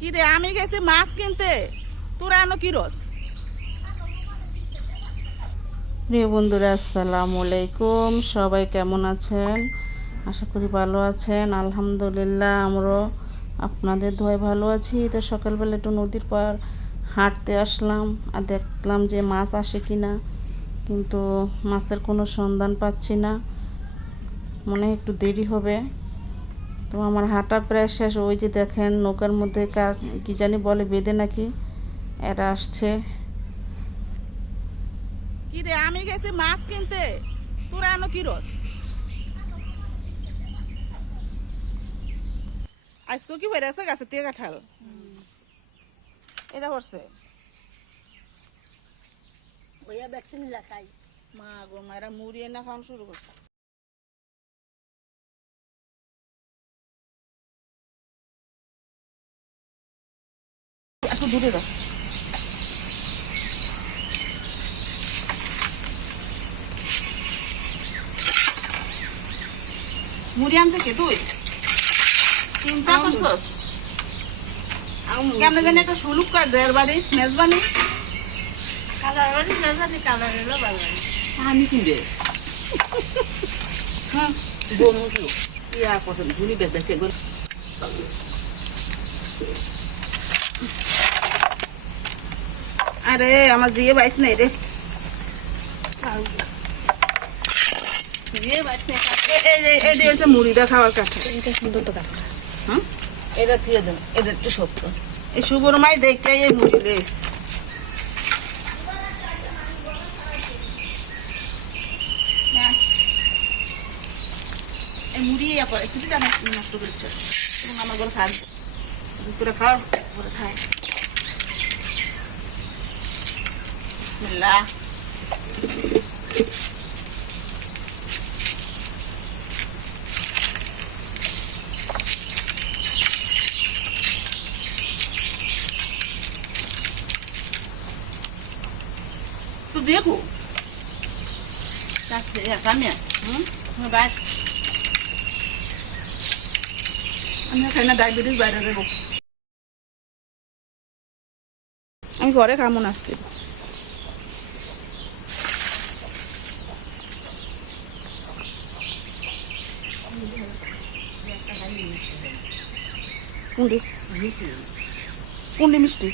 কি রে, আমি গেছি মাছ কিনতে, তোরা এনো কি রস? প্রিয় বন্ধুরা, আসসালামু আলাইকুম। সবাই কেমন আছেন? আশা করি ভালো আছেন। আলহামদুলিল্লাহ, আমরাও আপনাদের দোয়ায় ভালো আছি। তো সকালবেলা একটু নদীর পাড় হাঁটতে আসলাম, আর দেখলাম যে মাছ আসে কিনা, কিন্তু মাছের কোনো সন্ধান পাচ্ছি না। মনে হয় একটু দেরি হবে। তো আমার হাঁটা প্রায় শেষ। ওই যে দেখেন, নৌকার মধ্যে কি জানি বলে, বেঁধে নাকি এরা আসছে। কি রে, আমি গেছি মাছ কিনতে, তোরা এনো কি রস? আজকে কি হয়ে আছে গাছের থেকে কাঁঠাল? এটা করছে ওইয়া ব্যক্তি মিলা খাই। মা গো, মায়েরা মুড়িয়ে না খাওয়ানো শুরু করছে। একটু দূরে দাও। মুড়ি আনছে কে তুই? চিন্তা করছস? কেমন জানি একটা সুলুক কাজ এর বাড়ি মেজবানি। কালার বাড়ি না জানি কালার এলো ভালো লাগে। আমি কিনবে হুম, গরু ইয়া পছন্দ ঘুরি বেঁচে গরু আরে আমার জিয়ে বাইক নেই রে। দিয়ে বাচ্চা এই হচ্ছে মুড়িটা খাওয়ার কাঠা। এটা সুন্দর তো কাটা হুম, এটা থেকে দেন, এটা একটু শক্ত আছে। এই সুবর মাই দেখতে এই মুড়ি লেস। এই মুড়ি একটু জানা নষ্ট করছে এবং আমার ঘরে খাস তোরা খাও, ঘরে খায়। বিসমিল্লাহ। তুই দেখো কাছে কামে হুম, বাই আমি খাই না, ডায়াবেটিস বাইরে দেবো। আমি ঘরে কেমন আসতে কুন্ডি কুন্ডি মিষ্টি